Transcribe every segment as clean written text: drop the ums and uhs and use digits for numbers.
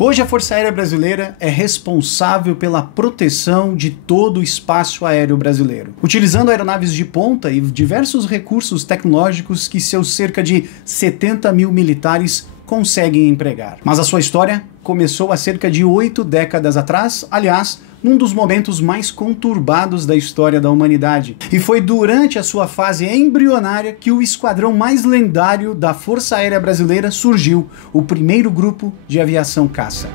Hoje a Força Aérea Brasileira é responsável pela proteção de todo o espaço aéreo brasileiro, utilizando aeronaves de ponta e diversos recursos tecnológicos que seus cerca de 70 mil militares conseguem empregar. Mas a sua história começou há cerca de 8 décadas atrás, aliás, num dos momentos mais conturbados da história da humanidade. E foi durante a sua fase embrionária que o esquadrão mais lendário da Força Aérea Brasileira surgiu, o primeiro grupo de aviação caça.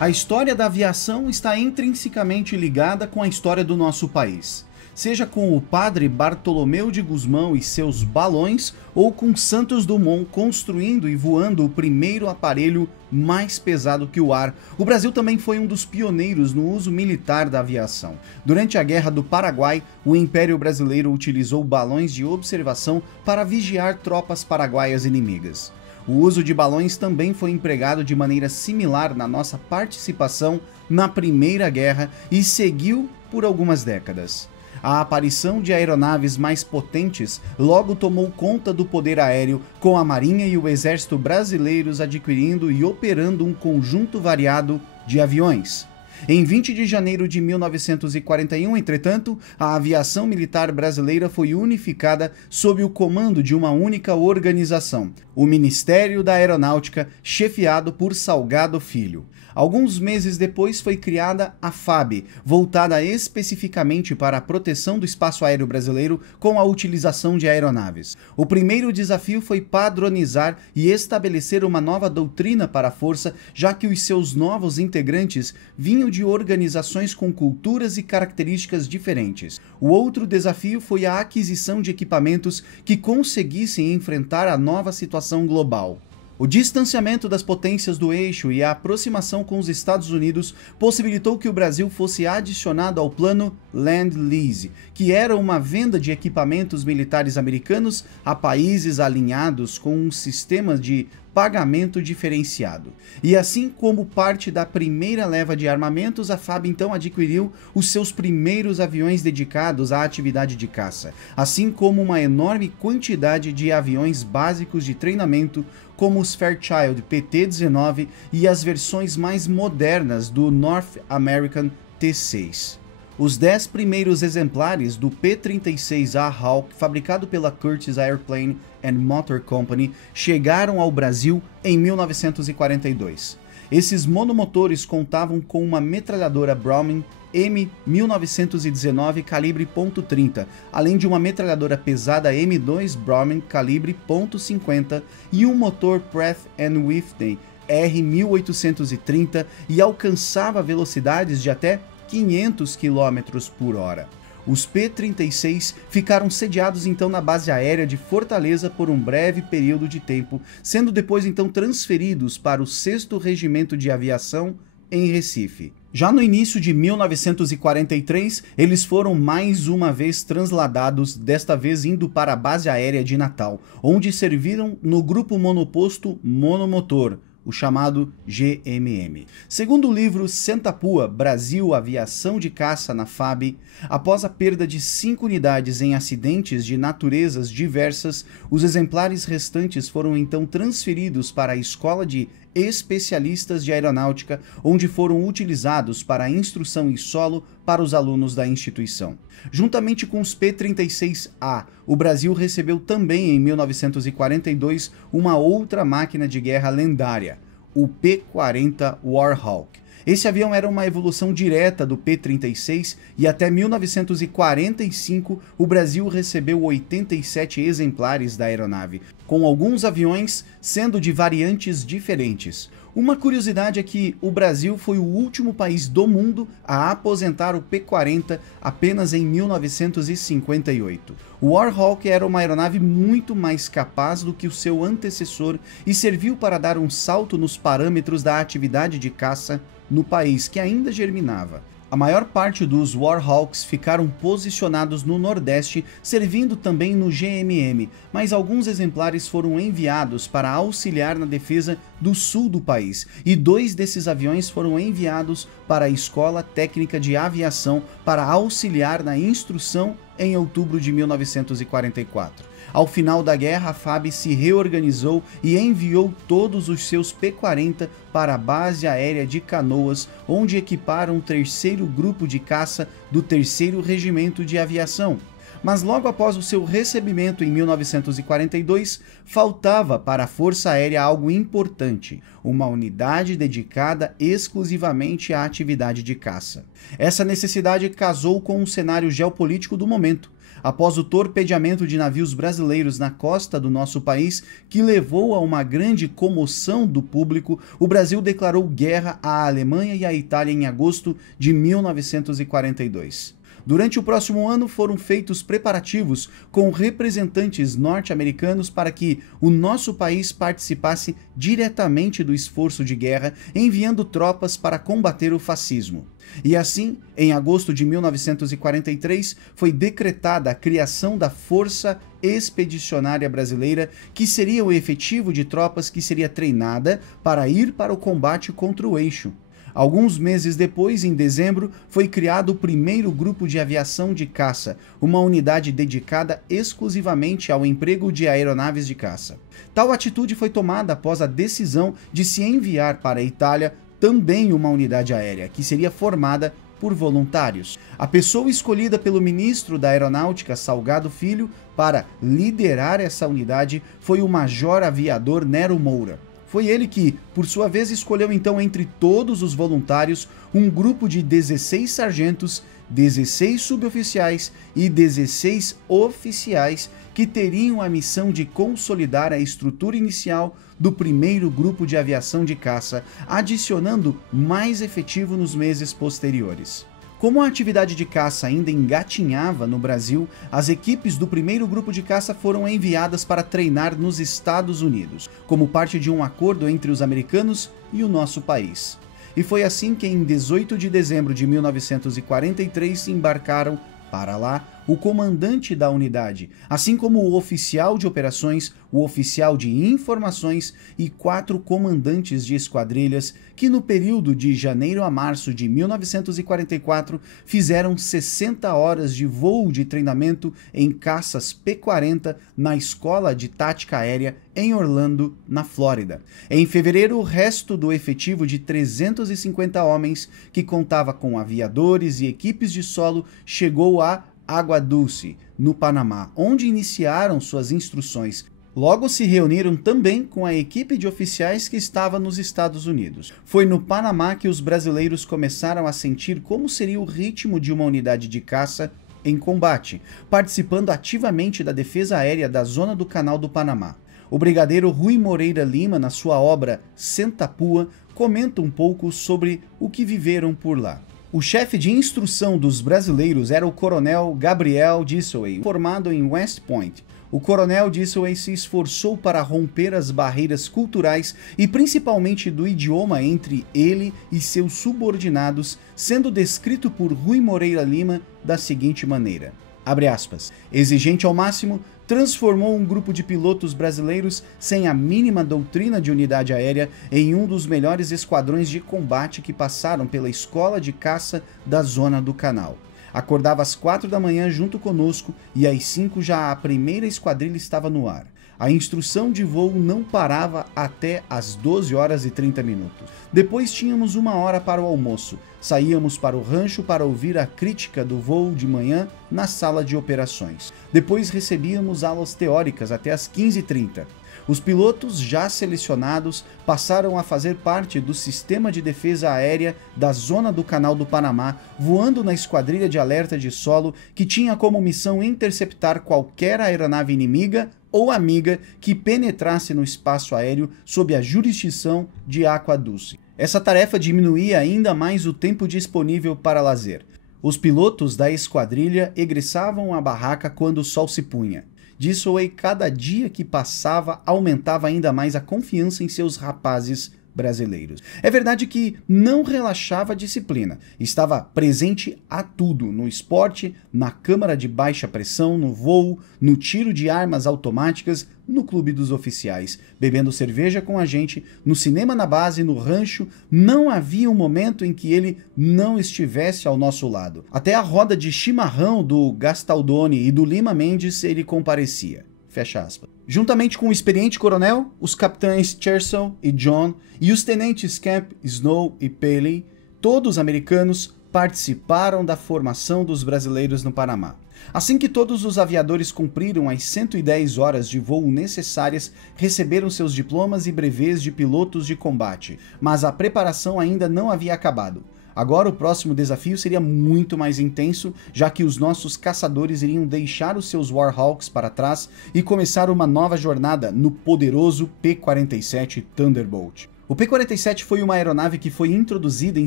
A história da aviação está intrinsecamente ligada com a história do nosso país. Seja com o padre Bartolomeu de Gusmão e seus balões, ou com Santos Dumont construindo e voando o primeiro aparelho mais pesado que o ar, o Brasil também foi um dos pioneiros no uso militar da aviação. Durante a Guerra do Paraguai, o Império Brasileiro utilizou balões de observação para vigiar tropas paraguaias inimigas. O uso de balões também foi empregado de maneira similar na nossa participação na Primeira Guerra e seguiu por algumas décadas. A aparição de aeronaves mais potentes logo tomou conta do poder aéreo, com a Marinha e o Exército brasileiros adquirindo e operando um conjunto variado de aviões. Em 20 de janeiro de 1941, entretanto, a aviação militar brasileira foi unificada sob o comando de uma única organização, o Ministério da Aeronáutica, chefiado por Salgado Filho. Alguns meses depois foi criada a FAB, voltada especificamente para a proteção do espaço aéreo brasileiro com a utilização de aeronaves. O primeiro desafio foi padronizar e estabelecer uma nova doutrina para a força, já que os seus novos integrantes vinham de organizações com culturas e características diferentes. O outro desafio foi a aquisição de equipamentos que conseguissem enfrentar a nova situação global. O distanciamento das potências do eixo e a aproximação com os Estados Unidos possibilitou que o Brasil fosse adicionado ao plano Lend-Lease, que era uma venda de equipamentos militares americanos a países alinhados com um sistema de pagamento diferenciado. E assim como parte da primeira leva de armamentos, a FAB então adquiriu os seus primeiros aviões dedicados à atividade de caça, assim como uma enorme quantidade de aviões básicos de treinamento, como os Fairchild PT-19 e as versões mais modernas do North American T-6. Os 10 primeiros exemplares do P-36A Hawk, fabricado pela Curtiss Airplane and Motor Company, chegaram ao Brasil em 1942. Esses monomotores contavam com uma metralhadora Browning M1919 calibre .30, além de uma metralhadora pesada M2 Browning calibre .50 e um motor Pratt & Whitney R1830 e alcançava velocidades de até 500 km por hora. Os P-36 ficaram sediados então na base aérea de Fortaleza por um breve período de tempo, sendo depois então transferidos para o 6º Regimento de Aviação em Recife. Já no início de 1943, eles foram mais uma vez transladados, desta vez indo para a base aérea de Natal, onde serviram no grupo monoposto monomotor, o chamado GMM. Segundo o livro Sentapua, Brasil, Aviação de Caça na FAB, após a perda de 5 unidades em acidentes de naturezas diversas, os exemplares restantes foram então transferidos para a Escola de Especialistas de Aeronáutica, onde foram utilizados para a instrução em solo para os alunos da instituição. Juntamente com os P-36A, o Brasil recebeu também em 1942 uma outra máquina de guerra lendária, o P-40 Warhawk. Esse avião era uma evolução direta do P-36 e até 1945 o Brasil recebeu 87 exemplares da aeronave, com alguns aviões sendo de variantes diferentes. Uma curiosidade é que o Brasil foi o último país do mundo a aposentar o P-40 apenas em 1958. O Warhawk era uma aeronave muito mais capaz do que o seu antecessor e serviu para dar um salto nos parâmetros da atividade de caça no país, que ainda germinava. A maior parte dos Warhawks ficaram posicionados no Nordeste, servindo também no GMM, mas alguns exemplares foram enviados para auxiliar na defesa do sul do país, e 2 desses aviões foram enviados para a Escola Técnica de Aviação para auxiliar na instrução em outubro de 1944. Ao final da guerra, a FAB se reorganizou e enviou todos os seus P-40 para a base aérea de Canoas, onde equiparam o 3º Grupo de Caça do 3º Regimento de Aviação. Mas logo após o seu recebimento em 1942, faltava para a Força Aérea algo importante: uma unidade dedicada exclusivamente à atividade de caça. Essa necessidade casou com o cenário geopolítico do momento. Após o torpedeamento de navios brasileiros na costa do nosso país, que levou a uma grande comoção do público, o Brasil declarou guerra à Alemanha e à Itália em agosto de 1942. Durante o próximo ano foram feitos preparativos com representantes norte-americanos para que o nosso país participasse diretamente do esforço de guerra, enviando tropas para combater o fascismo. E assim, em agosto de 1943, foi decretada a criação da Força Expedicionária Brasileira, que seria o efetivo de tropas que seria treinada para ir para o combate contra o Eixo. Alguns meses depois, em dezembro, foi criado o 1º Grupo de Aviação de Caça, uma unidade dedicada exclusivamente ao emprego de aeronaves de caça. Tal atitude foi tomada após a decisão de se enviar para a Itália também uma unidade aérea, que seria formada por voluntários. A pessoa escolhida pelo ministro da Aeronáutica, Salgado Filho, para liderar essa unidade foi o major aviador Nero Moura. Foi ele que, por sua vez, escolheu então entre todos os voluntários um grupo de 16 sargentos, 16 suboficiais e 16 oficiais que teriam a missão de consolidar a estrutura inicial do 1º Grupo de Aviação de Caça, adicionando mais efetivo nos meses posteriores. Como a atividade de caça ainda engatinhava no Brasil, as equipes do 1º Grupo de Caça foram enviadas para treinar nos Estados Unidos, como parte de um acordo entre os americanos e o nosso país. E foi assim que em 18 de dezembro de 1943 se embarcaram para lá o comandante da unidade, assim como o oficial de operações, o oficial de informações e 4 comandantes de esquadrilhas que no período de janeiro a março de 1944 fizeram 60 horas de voo de treinamento em caças P-40 na Escola de Tática Aérea em Orlando, na Flórida. Em fevereiro, o resto do efetivo de 350 homens, que contava com aviadores e equipes de solo, chegou a Água Dulce, no Panamá, onde iniciaram suas instruções. Logo se reuniram também com a equipe de oficiais que estava nos Estados Unidos. Foi no Panamá que os brasileiros começaram a sentir como seria o ritmo de uma unidade de caça em combate, participando ativamente da defesa aérea da zona do Canal do Panamá. O brigadeiro Rui Moreira Lima, na sua obra Sentapua, comenta um pouco sobre o que viveram por lá. O chefe de instrução dos brasileiros era o coronel Gabriel Dissoway, formado em West Point. O coronel Dissoway se esforçou para romper as barreiras culturais e principalmente do idioma entre ele e seus subordinados, sendo descrito por Rui Moreira Lima da seguinte maneira, abre aspas, exigente ao máximo, transformou um grupo de pilotos brasileiros sem a mínima doutrina de unidade aérea em um dos melhores esquadrões de combate que passaram pela escola de caça da zona do canal. Acordava às 4 da manhã junto conosco e às 5 já a primeira esquadrilha estava no ar. A instrução de voo não parava até às 12 horas e 30 minutos. Depois tínhamos 1 hora para o almoço. Saíamos para o rancho para ouvir a crítica do voo de manhã na sala de operações. Depois recebíamos aulas teóricas até às 15h30. Os pilotos já selecionados passaram a fazer parte do sistema de defesa aérea da zona do Canal do Panamá, voando na esquadrilha de alerta de solo que tinha como missão interceptar qualquer aeronave inimiga ou amiga que penetrasse no espaço aéreo sob a jurisdição de Água Dulce. Essa tarefa diminuía ainda mais o tempo disponível para lazer. Os pilotos da esquadrilha egressavam a barraca quando o sol se punha. Dissoway, cada dia que passava, aumentava ainda mais a confiança em seus rapazes brasileiros. É verdade que não relaxava a disciplina, estava presente a tudo, no esporte, na câmara de baixa pressão, no voo, no tiro de armas automáticas, no clube dos oficiais, bebendo cerveja com a gente, no cinema na base, no rancho, não havia um momento em que ele não estivesse ao nosso lado. Até a roda de chimarrão do Gastaldoni e do Lima Mendes ele comparecia. Fecha aspas. Juntamente com o experiente coronel, os capitães Cherson e John e os tenentes Camp, Snow e Paley, todos americanos, participaram da formação dos brasileiros no Panamá. Assim que todos os aviadores cumpriram as 110 horas de voo necessárias, receberam seus diplomas e brevês de pilotos de combate, mas a preparação ainda não havia acabado. Agora o próximo desafio seria muito mais intenso, já que os nossos caçadores iriam deixar os seus Warhawks para trás e começar uma nova jornada no poderoso P-47 Thunderbolt. O P-47 foi uma aeronave que foi introduzida em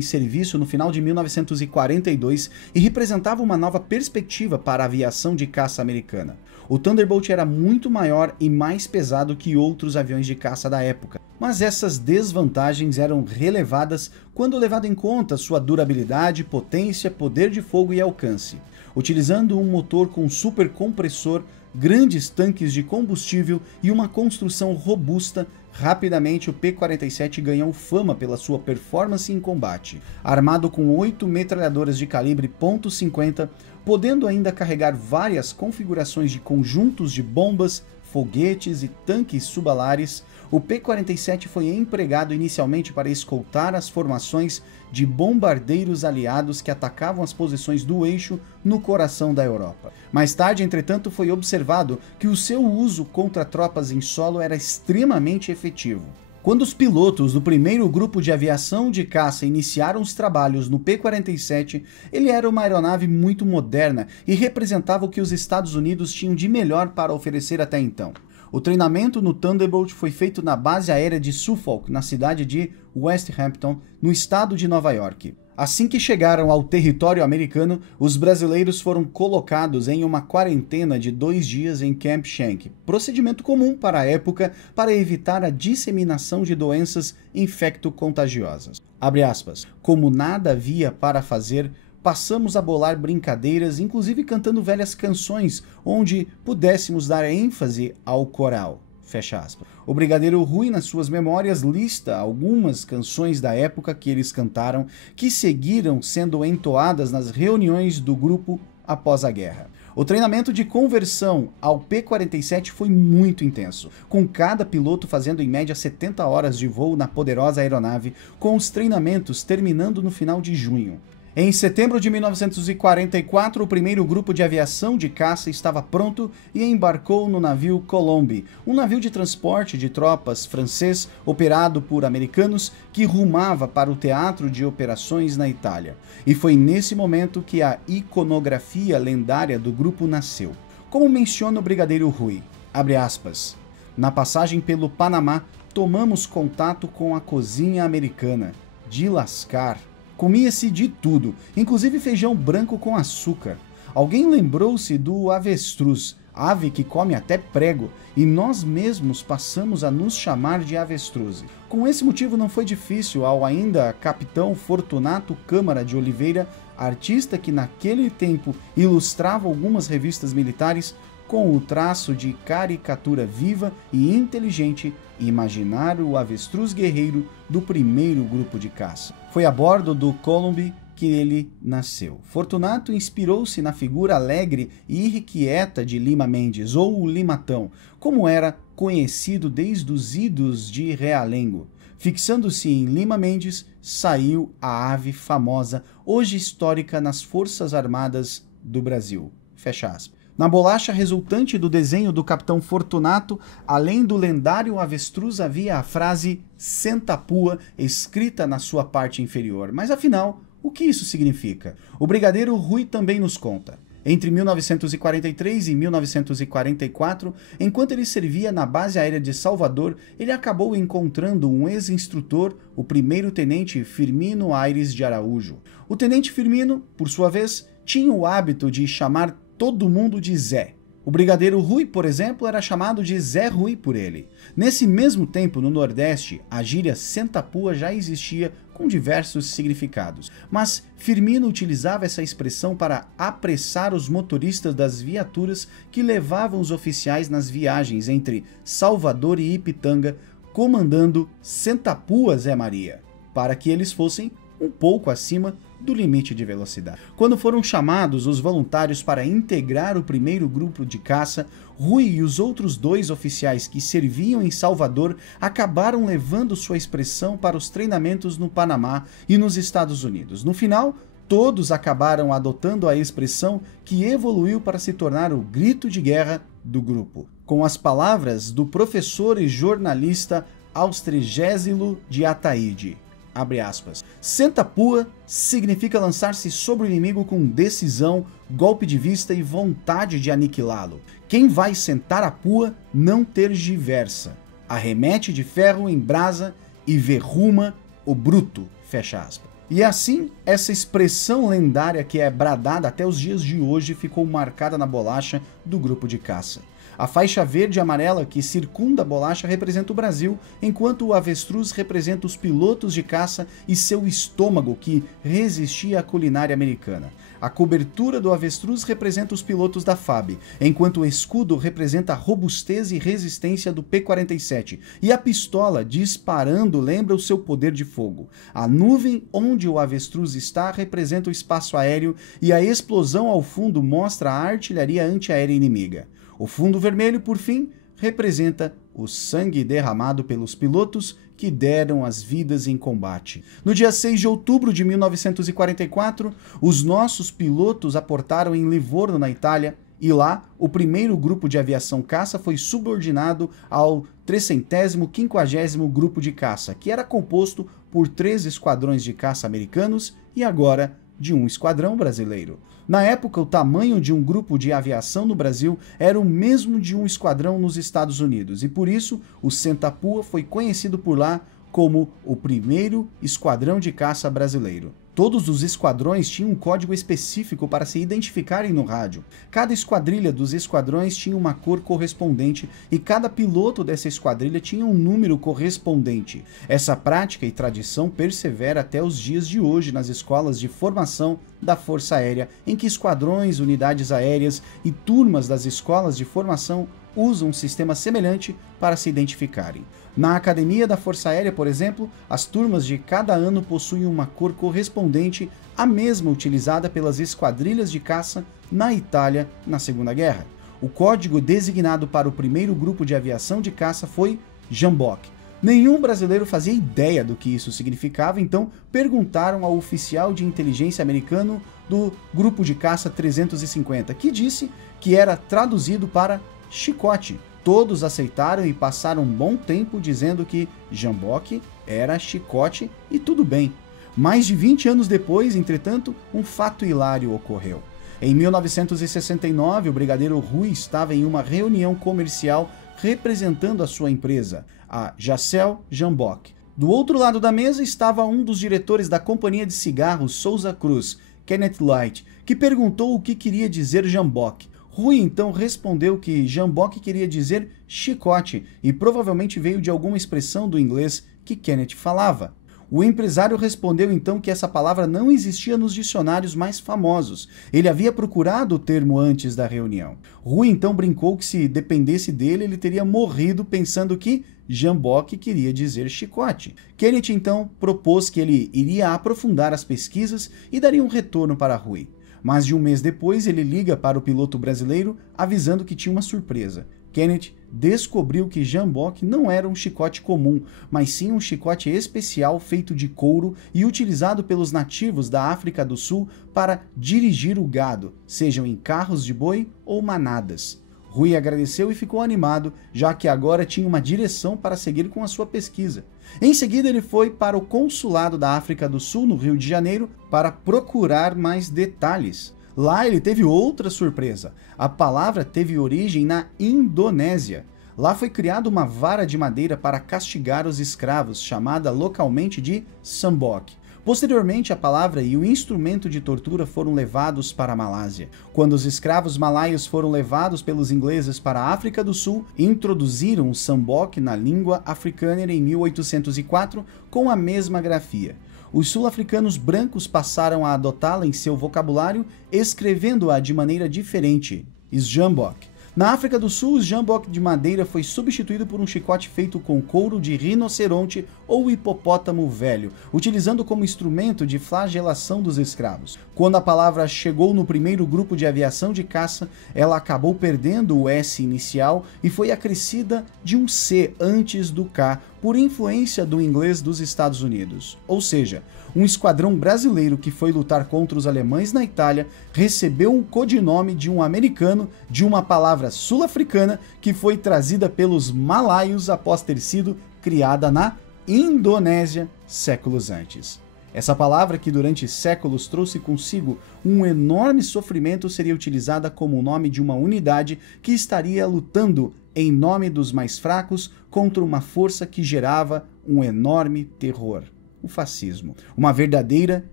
serviço no final de 1942 e representava uma nova perspectiva para a aviação de caça americana. O Thunderbolt era muito maior e mais pesado que outros aviões de caça da época, mas essas desvantagens eram relevadas quando levado em conta sua durabilidade, potência, poder de fogo e alcance. Utilizando um motor com supercompressor, grandes tanques de combustível e uma construção robusta, rapidamente o P-47 ganhou fama pela sua performance em combate. Armado com 8 metralhadoras de calibre .50, podendo ainda carregar várias configurações de conjuntos de bombas, foguetes e tanques subalares, o P-47 foi empregado inicialmente para escoltar as formações de bombardeiros aliados que atacavam as posições do eixo no coração da Europa. Mais tarde, entretanto, foi observado que o seu uso contra tropas em solo era extremamente efetivo. Quando os pilotos do primeiro grupo de aviação de caça iniciaram os trabalhos no P-47, ele era uma aeronave muito moderna e representava o que os Estados Unidos tinham de melhor para oferecer até então. O treinamento no Thunderbolt foi feito na base aérea de Suffolk, na cidade de West Hampton, no estado de Nova York. Assim que chegaram ao território americano, os brasileiros foram colocados em uma quarentena de 2 dias em Camp Schank, procedimento comum para a época para evitar a disseminação de doenças infecto-contagiosas. Abre aspas. Como nada havia para fazer, passamos a bolar brincadeiras, inclusive cantando velhas canções, onde pudéssemos dar ênfase ao coral. Fecha aspas. O Brigadeiro Rui, nas suas memórias, lista algumas canções da época que eles cantaram, que seguiram sendo entoadas nas reuniões do grupo após a guerra. O treinamento de conversão ao P-47 foi muito intenso, com cada piloto fazendo em média 70 horas de voo na poderosa aeronave, com os treinamentos terminando no final de junho. Em setembro de 1944, o primeiro grupo de aviação de caça estava pronto e embarcou no navio Colombe, um navio de transporte de tropas francês operado por americanos que rumava para o teatro de operações na Itália. E foi nesse momento que a iconografia lendária do grupo nasceu. Como menciona o Brigadeiro Rui, abre aspas, na passagem pelo Panamá, tomamos contato com a cozinha americana, de lascar. Comia-se de tudo, inclusive feijão branco com açúcar. Alguém lembrou-se do avestruz, ave que come até prego, e nós mesmos passamos a nos chamar de avestruz. Com esse motivo não foi difícil ao ainda capitão Fortunato Câmara de Oliveira, artista que naquele tempo ilustrava algumas revistas militares, com o traço de caricatura viva e inteligente, imaginar o avestruz guerreiro do primeiro grupo de caça. Foi a bordo do Colombe que ele nasceu. Fortunato inspirou-se na figura alegre e irrequieta de Lima Mendes, ou o Limatão, como era conhecido desde os idos de Realengo. Fixando-se em Lima Mendes, saiu a ave famosa, hoje histórica nas Forças Armadas do Brasil. Fecha aspas. Na bolacha resultante do desenho do Capitão Fortunato, além do lendário avestruz, havia a frase Sentapua escrita na sua parte inferior. Mas afinal, o que isso significa? O Brigadeiro Rui também nos conta. Entre 1943 e 1944, enquanto ele servia na base aérea de Salvador, ele acabou encontrando um ex-instrutor, o primeiro-tenente Firmino Aires de Araújo. O tenente Firmino, por sua vez, tinha o hábito de chamar todo mundo de Zé. O brigadeiro Rui, por exemplo, era chamado de Zé Rui por ele. Nesse mesmo tempo, no Nordeste, a gíria senta-pua já existia com diversos significados. Mas Firmino utilizava essa expressão para apressar os motoristas das viaturas que levavam os oficiais nas viagens entre Salvador e Ipitanga, comandando Senta-pua Zé Maria, para que eles fossem um pouco acima do limite de velocidade. Quando foram chamados os voluntários para integrar o primeiro grupo de caça, Rui e os outros 2 oficiais que serviam em Salvador acabaram levando sua expressão para os treinamentos no Panamá e nos Estados Unidos. No final, todos acabaram adotando a expressão que evoluiu para se tornar o grito de guerra do grupo, com as palavras do professor e jornalista Austregésilo de Ataíde. Abre aspas. Senta-pua significa lançar-se sobre o inimigo com decisão, golpe de vista e vontade de aniquilá-lo. Quem vai sentar a pua não tergiversa. Arremete de ferro em brasa e verruma o bruto. Fecha aspas. E assim, essa expressão lendária que é bradada até os dias de hoje ficou marcada na bolacha do grupo de caça. A faixa verde e amarela que circunda a bolacha representa o Brasil, enquanto o avestruz representa os pilotos de caça e seu estômago que resistia à culinária americana. A cobertura do avestruz representa os pilotos da FAB, enquanto o escudo representa a robustez e resistência do P-47, e a pistola disparando lembra o seu poder de fogo. A nuvem onde o avestruz está representa o espaço aéreo e a explosão ao fundo mostra a artilharia antiaérea inimiga. O fundo vermelho, por fim, representa o sangue derramado pelos pilotos que deram as vidas em combate. No dia 6 de outubro de 1944, os nossos pilotos aportaram em Livorno, na Itália, e lá o primeiro grupo de aviação caça foi subordinado ao 350º Grupo de Caça, que era composto por 3 esquadrões de caça americanos e agora de um esquadrão brasileiro. Na época, o tamanho de um grupo de aviação no Brasil era o mesmo de um esquadrão nos Estados Unidos, e por isso o Senta-pua foi conhecido por lá como o primeiro esquadrão de caça brasileiro. Todos os esquadrões tinham um código específico para se identificarem no rádio. Cada esquadrilha dos esquadrões tinha uma cor correspondente e cada piloto dessa esquadrilha tinha um número correspondente. Essa prática e tradição persevera até os dias de hoje nas escolas de formação da Força Aérea, em que esquadrões, unidades aéreas e turmas das escolas de formação usam um sistema semelhante para se identificarem. Na Academia da Força Aérea, por exemplo, as turmas de cada ano possuem uma cor correspondente à mesma utilizada pelas esquadrilhas de caça na Itália na Segunda Guerra. O código designado para o primeiro grupo de aviação de caça foi Jambok. Nenhum brasileiro fazia ideia do que isso significava, então perguntaram ao oficial de inteligência americano do Grupo de Caça 350, que disse que era traduzido para chicote. Todos aceitaram e passaram um bom tempo dizendo que Jambok era chicote e tudo bem. Mais de 20 anos depois, entretanto, um fato hilário ocorreu. Em 1969, o brigadeiro Rui estava em uma reunião comercial representando a sua empresa, a Jacel Jambok. Do outro lado da mesa estava um dos diretores da companhia de cigarros Souza Cruz, Kenneth Light, que perguntou o que queria dizer Jambok. Rui então respondeu que Jambok queria dizer chicote e provavelmente veio de alguma expressão do inglês que Kenneth falava. O empresário respondeu então que essa palavra não existia nos dicionários mais famosos. Ele havia procurado o termo antes da reunião. Rui então brincou que se dependesse dele, ele teria morrido pensando que Jambok queria dizer chicote. Kenneth então propôs que ele iria aprofundar as pesquisas e daria um retorno para Rui. Mais de um mês depois, ele liga para o piloto brasileiro avisando que tinha uma surpresa. Kenneth descobriu que Jambok não era um chicote comum, mas sim um chicote especial feito de couro e utilizado pelos nativos da África do Sul para dirigir o gado, sejam em carros de boi ou manadas. Rui agradeceu e ficou animado, já que agora tinha uma direção para seguir com a sua pesquisa. Em seguida, ele foi para o consulado da África do Sul, no Rio de Janeiro, para procurar mais detalhes. Lá ele teve outra surpresa. A palavra teve origem na Indonésia. Lá foi criada uma vara de madeira para castigar os escravos, chamada localmente de sambok. Posteriormente, a palavra e o instrumento de tortura foram levados para a Malásia. Quando os escravos malaios foram levados pelos ingleses para a África do Sul, introduziram o sambok na língua africana em 1804 com a mesma grafia. Os sul-africanos brancos passaram a adotá-la em seu vocabulário, escrevendo-a de maneira diferente, sjambok. Na África do Sul, o sjambok de madeira foi substituído por um chicote feito com couro de rinoceronte ou hipopótamo velho, utilizando como instrumento de flagelação dos escravos. Quando a palavra chegou no primeiro grupo de aviação de caça, ela acabou perdendo o S inicial e foi acrescida de um C antes do K, por influência do inglês dos Estados Unidos. Ou seja, um esquadrão brasileiro que foi lutar contra os alemães na Itália recebeu um codinome de um americano de uma palavra sul-africana que foi trazida pelos malaios após ter sido criada na Indonésia séculos antes. Essa palavra, que durante séculos trouxe consigo um enorme sofrimento, seria utilizada como o nome de uma unidade que estaria lutando em nome dos mais fracos contra uma força que gerava um enorme terror: o fascismo. Uma verdadeira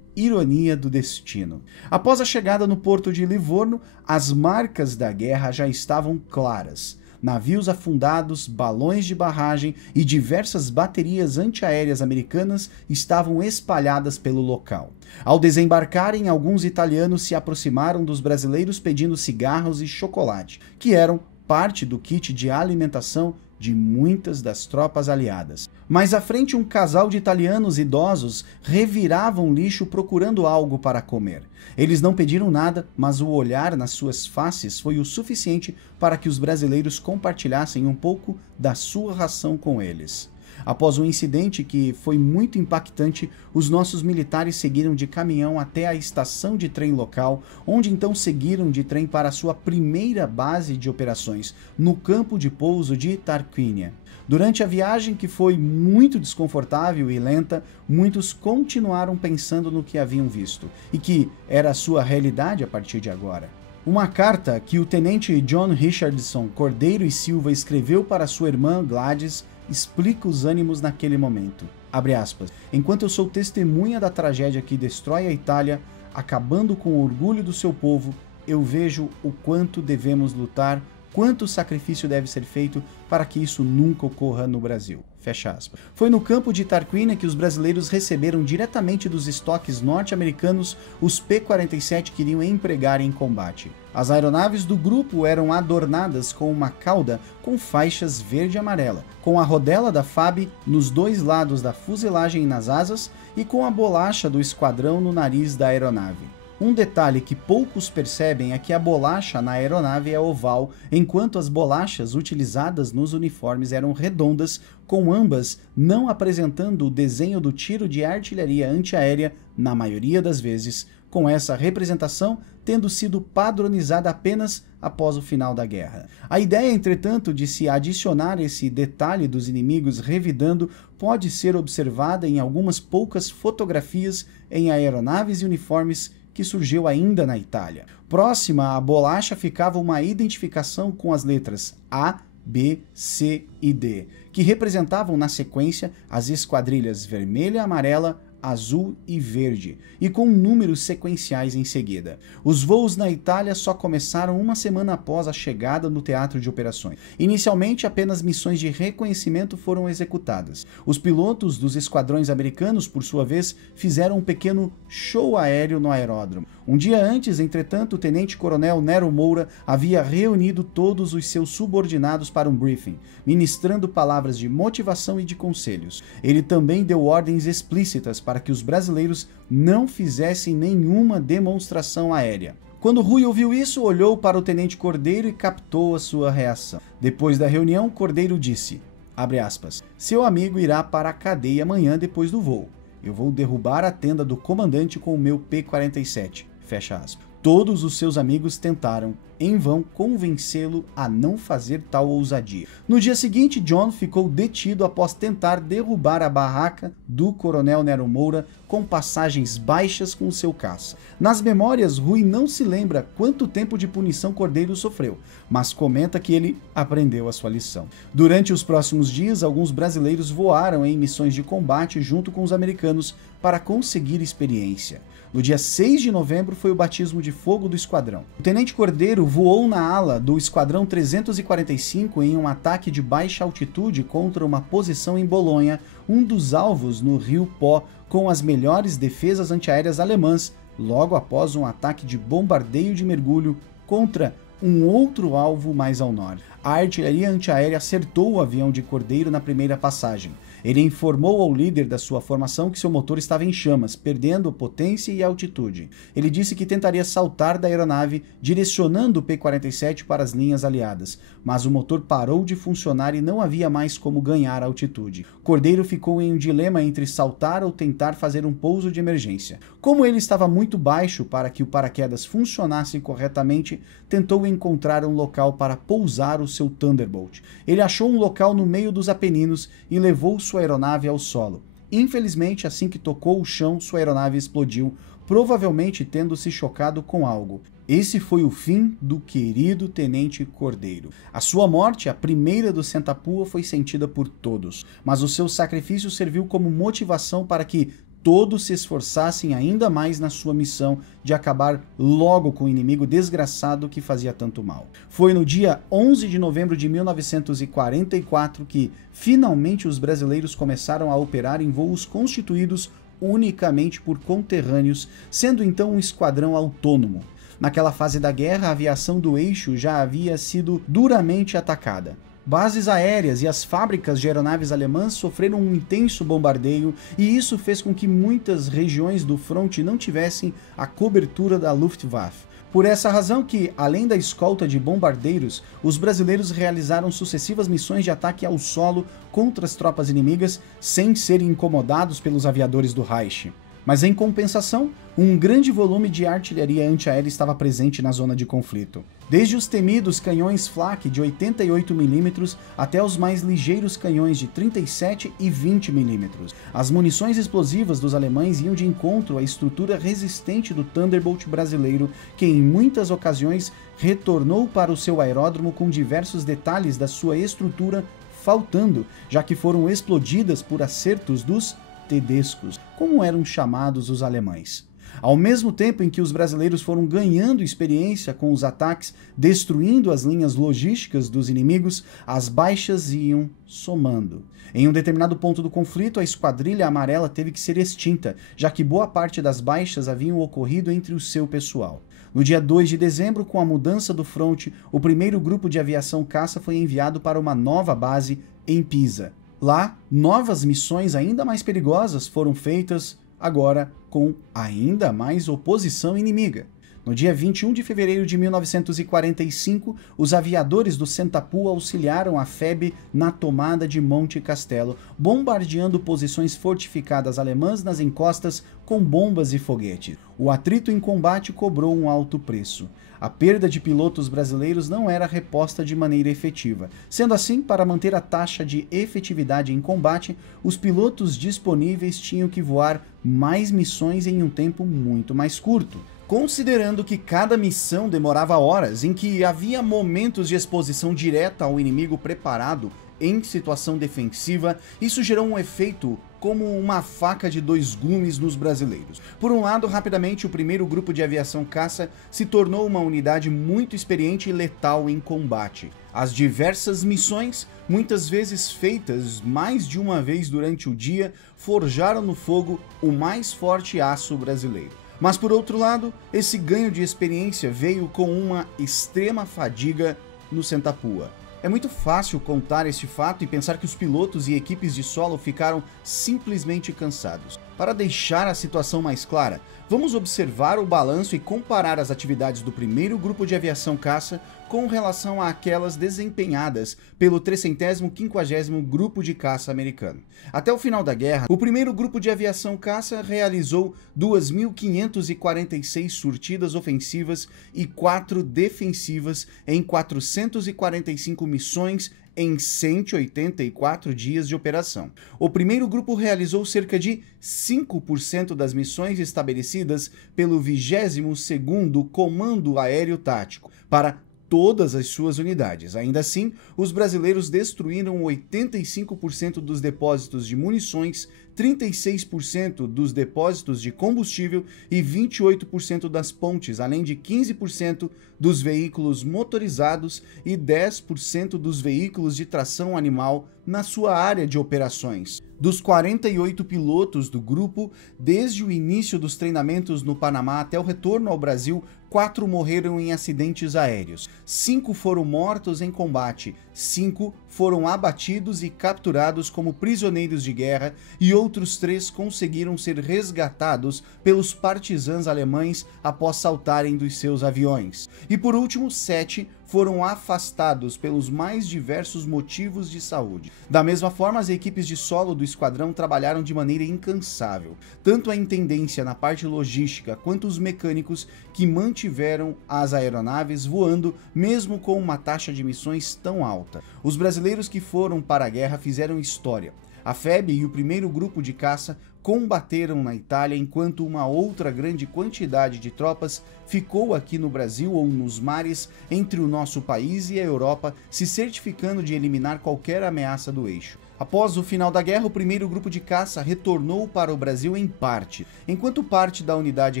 ironia do destino. Após a chegada no porto de Livorno, as marcas da guerra já estavam claras. Navios afundados, balões de barragem e diversas baterias antiaéreas americanas estavam espalhadas pelo local. Ao desembarcarem, alguns italianos se aproximaram dos brasileiros pedindo cigarros e chocolate, que eram parte do kit de alimentação de muitas das tropas aliadas. Mais à frente, um casal de italianos idosos reviravam lixo procurando algo para comer. Eles não pediram nada, mas o olhar nas suas faces foi o suficiente para que os brasileiros compartilhassem um pouco da sua ração com eles. Após um incidente que foi muito impactante, os nossos militares seguiram de caminhão até a estação de trem local, onde então seguiram de trem para a sua primeira base de operações, no campo de pouso de Tarquínia. Durante a viagem, que foi muito desconfortável e lenta, muitos continuaram pensando no que haviam visto, e que era a sua realidade a partir de agora. Uma carta que o tenente John Richardson Cordeiro e Silva escreveu para sua irmã Gladys explica os ânimos naquele momento. Abre aspas. Enquanto eu sou testemunha da tragédia que destrói a Itália, acabando com o orgulho do seu povo, eu vejo o quanto devemos lutar, quanto sacrifício deve ser feito para que isso nunca ocorra no Brasil. Fecha aspas. Foi no campo de Tarquínia que os brasileiros receberam diretamente dos estoques norte-americanos os P-47 que iriam empregar em combate. As aeronaves do grupo eram adornadas com uma cauda com faixas verde e amarela, com a rodela da FAB nos dois lados da fuselagem e nas asas e com a bolacha do esquadrão no nariz da aeronave. Um detalhe que poucos percebem é que a bolacha na aeronave é oval, enquanto as bolachas utilizadas nos uniformes eram redondas, com ambas não apresentando o desenho do tiro de artilharia antiaérea na maioria das vezes, com essa representação tendo sido padronizada apenas após o final da guerra. A ideia, entretanto, de se adicionar esse detalhe dos inimigos revidando pode ser observada em algumas poucas fotografias em aeronaves e uniformes que surgiu ainda na Itália. Próxima à bolacha ficava uma identificação com as letras A, B, C e D, que representavam na sequência as esquadrilhas vermelha, amarela, azul e verde, e com números sequenciais em seguida. Os voos na Itália só começaram uma semana após a chegada no teatro de operações. Inicialmente, apenas missões de reconhecimento foram executadas. Os pilotos dos esquadrões americanos, por sua vez, fizeram um pequeno show aéreo no aeródromo. Um dia antes, entretanto, o tenente-coronel Nero Moura havia reunido todos os seus subordinados para um briefing, ministrando palavras de motivação e de conselhos. Ele também deu ordens explícitas para que os brasileiros não fizessem nenhuma demonstração aérea. Quando Rui ouviu isso, olhou para o tenente Cordeiro e captou a sua reação. Depois da reunião, Cordeiro disse, abre aspas, seu amigo irá para a cadeia amanhã depois do voo. Eu vou derrubar a tenda do comandante com o meu P-47. Fecha aspas. Todos os seus amigos tentaram em vão convencê-lo a não fazer tal ousadia. No dia seguinte, John ficou detido após tentar derrubar a barraca do coronel Nero Moura com passagens baixas com seu caça. Nas memórias, Rui não se lembra quanto tempo de punição Cordeiro sofreu, mas comenta que ele aprendeu a sua lição. Durante os próximos dias, alguns brasileiros voaram em missões de combate junto com os americanos para conseguir experiência. No dia 6 de novembro foi o batismo de fogo do esquadrão. O tenente Cordeiro voou na ala do esquadrão 345 em um ataque de baixa altitude contra uma posição em Bolonha, um dos alvos no rio Pó, com as melhores defesas antiaéreas alemãs, logo após um ataque de bombardeio de mergulho contra um outro alvo mais ao norte. A artilharia antiaérea acertou o avião de Cordeiro na primeira passagem. Ele informou ao líder da sua formação que seu motor estava em chamas, perdendo potência e altitude. Ele disse que tentaria saltar da aeronave, direcionando o P-47 para as linhas aliadas, mas o motor parou de funcionar e não havia mais como ganhar altitude. Cordeiro ficou em um dilema entre saltar ou tentar fazer um pouso de emergência. Como ele estava muito baixo para que o paraquedas funcionasse corretamente, tentou encontrar um local para pousar o seu Thunderbolt. Ele achou um local no meio dos Apeninos e levou sua aeronave ao solo. Infelizmente, assim que tocou o chão, sua aeronave explodiu, provavelmente tendo se chocado com algo. Esse foi o fim do querido Tenente Cordeiro. A sua morte, a primeira do Sentapua, foi sentida por todos, mas o seu sacrifício serviu como motivação para que todos se esforçassem ainda mais na sua missão de acabar logo com o inimigo desgraçado que fazia tanto mal. Foi no dia 11 de novembro de 1944 que, finalmente, os brasileiros começaram a operar em voos constituídos unicamente por conterrâneos, sendo então um esquadrão autônomo. Naquela fase da guerra, a aviação do eixo já havia sido duramente atacada. Bases aéreas e as fábricas de aeronaves alemãs sofreram um intenso bombardeio e isso fez com que muitas regiões do fronte não tivessem a cobertura da Luftwaffe. Por essa razão que, além da escolta de bombardeiros, os brasileiros realizaram sucessivas missões de ataque ao solo contra as tropas inimigas sem serem incomodados pelos aviadores do Reich. Mas em compensação, um grande volume de artilharia antiaérea estava presente na zona de conflito. Desde os temidos canhões Flak de 88 mm até os mais ligeiros canhões de 37 e 20 mm. As munições explosivas dos alemães iam de encontro à estrutura resistente do Thunderbolt brasileiro, que em muitas ocasiões retornou para o seu aeródromo com diversos detalhes da sua estrutura faltando, já que foram explodidas por acertos dos tedescos, como eram chamados os alemães. Ao mesmo tempo em que os brasileiros foram ganhando experiência com os ataques, destruindo as linhas logísticas dos inimigos, as baixas iam somando. Em um determinado ponto do conflito, a Esquadrilha Amarela teve que ser extinta, já que boa parte das baixas haviam ocorrido entre o seu pessoal. No dia 2 de dezembro, com a mudança do fronte, o primeiro grupo de aviação caça foi enviado para uma nova base em Pisa. Lá, novas missões ainda mais perigosas foram feitas, agora com ainda mais oposição inimiga. No dia 21 de fevereiro de 1945, os aviadores do Sentapua auxiliaram a FEB na tomada de Monte Castelo, bombardeando posições fortificadas alemãs nas encostas com bombas e foguetes. O atrito em combate cobrou um alto preço. A perda de pilotos brasileiros não era reposta de maneira efetiva. Sendo assim, para manter a taxa de efetividade em combate, os pilotos disponíveis tinham que voar mais missões em um tempo muito mais curto. Considerando que cada missão demorava horas, em que havia momentos de exposição direta ao inimigo preparado em situação defensiva, isso gerou um efeito como uma faca de dois gumes nos brasileiros. Por um lado, rapidamente o primeiro grupo de aviação caça se tornou uma unidade muito experiente e letal em combate. As diversas missões, muitas vezes feitas mais de uma vez durante o dia, forjaram no fogo o mais forte aço brasileiro. Mas por outro lado, esse ganho de experiência veio com uma extrema fadiga no Sentapua. É muito fácil contar este fato e pensar que os pilotos e equipes de solo ficaram simplesmente cansados. Para deixar a situação mais clara, vamos observar o balanço e comparar as atividades do primeiro grupo de aviação caça com relação àquelas desempenhadas pelo 350º Grupo de Caça americano. Até o final da guerra, o primeiro grupo de aviação caça realizou 2.546 surtidas ofensivas e 4 defensivas em 445 missões em 184 dias de operação. O primeiro grupo realizou cerca de 5% das missões estabelecidas pelo 22º Comando Aéreo Tático para todas as suas unidades. Ainda assim, os brasileiros destruíram 85% dos depósitos de munições, 36% dos depósitos de combustível e 28% das pontes, além de 15% dos veículos motorizados e 10% dos veículos de tração animal na sua área de operações. Dos 48 pilotos do grupo, desde o início dos treinamentos no Panamá até o retorno ao Brasil, 4 morreram em acidentes aéreos, 5 foram mortos em combate, 5 foram abatidos e capturados como prisioneiros de guerra e outros 3 conseguiram ser resgatados pelos partisãs alemães após saltarem dos seus aviões. E por último, 7 foram afastados pelos mais diversos motivos de saúde. Da mesma forma, as equipes de solo do esquadrão trabalharam de maneira incansável, tanto a intendência na parte logística quanto os mecânicos que mantiveram as aeronaves voando mesmo com uma taxa de missões tão alta. Os brasileiros que foram para a guerra fizeram história. A FEB e o primeiro grupo de caça combateram na Itália, enquanto uma outra grande quantidade de tropas ficou aqui no Brasil ou nos mares entre o nosso país e a Europa, se certificando de eliminar qualquer ameaça do eixo. Após o final da guerra, o primeiro grupo de caça retornou para o Brasil em parte. Enquanto parte da unidade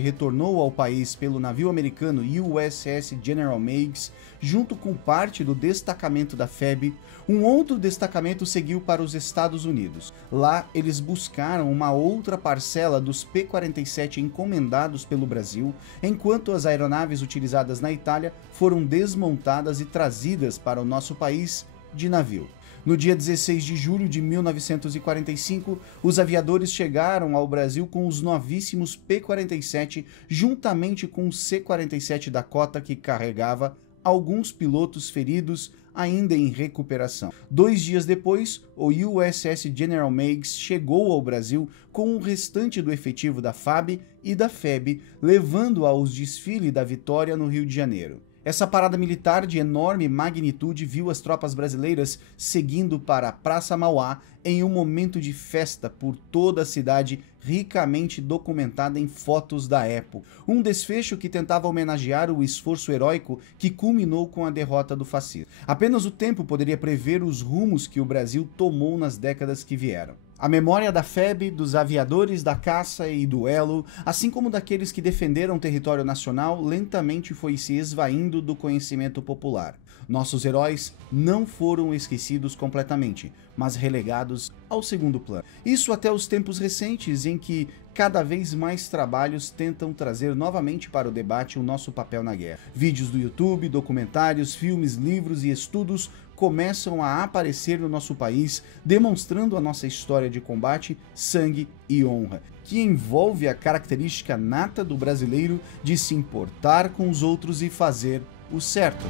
retornou ao país pelo navio americano USS General Meigs, junto com parte do destacamento da FEB, um outro destacamento seguiu para os Estados Unidos. Lá, eles buscaram uma outra parcela dos P-47 encomendados pelo Brasil, enquanto as aeronaves utilizadas na Itália foram desmontadas e trazidas para o nosso país de navio. No dia 16 de julho de 1945, os aviadores chegaram ao Brasil com os novíssimos P-47, juntamente com o C-47 Dakota, que carregava alguns pilotos feridos ainda em recuperação. 2 dias depois, o USS General Meigs chegou ao Brasil com o restante do efetivo da FAB e da FEB, levando aos desfile da Vitória no Rio de Janeiro. Essa parada militar de enorme magnitude viu as tropas brasileiras seguindo para a Praça Mauá em um momento de festa por toda a cidade, ricamente documentada em fotos da época. Um desfecho que tentava homenagear o esforço heróico que culminou com a derrota do fascismo. Apenas o tempo poderia prever os rumos que o Brasil tomou nas décadas que vieram. A memória da FEB, dos aviadores da caça e do Elo, assim como daqueles que defenderam o território nacional, lentamente foi se esvaindo do conhecimento popular. Nossos heróis não foram esquecidos completamente, mas relegados ao segundo plano. Isso até os tempos recentes, em que cada vez mais trabalhos tentam trazer novamente para o debate o nosso papel na guerra. Vídeos do YouTube, documentários, filmes, livros e estudos começam a aparecer no nosso país, demonstrando a nossa história de combate, sangue e honra, que envolve a característica nata do brasileiro de se importar com os outros e fazer o certo.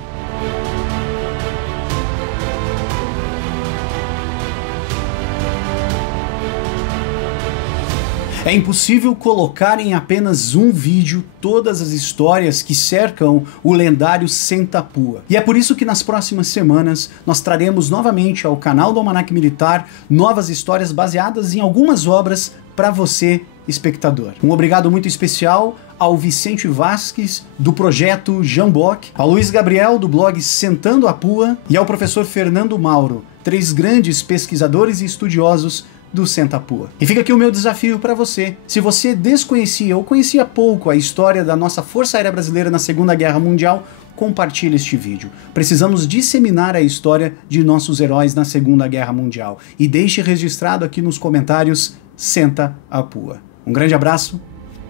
É impossível colocar em apenas um vídeo todas as histórias que cercam o lendário Senta-Pua. E é por isso que nas próximas semanas nós traremos novamente ao canal do Almanac Militar novas histórias baseadas em algumas obras para você, espectador. Um obrigado muito especial ao Vicente Vasques, do projeto Jamboc, ao Luiz Gabriel, do blog Sentando a Pua, e ao professor Fernando Mauro, 3 grandes pesquisadores e estudiosos do Senta-Pua. E fica aqui o meu desafio para você. Se você desconhecia ou conhecia pouco a história da nossa Força Aérea Brasileira na Segunda Guerra Mundial, compartilhe este vídeo. Precisamos disseminar a história de nossos heróis na Segunda Guerra Mundial. E deixe registrado aqui nos comentários Senta a Pua. Um grande abraço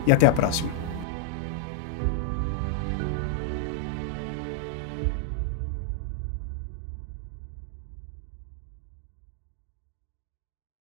e até a próxima.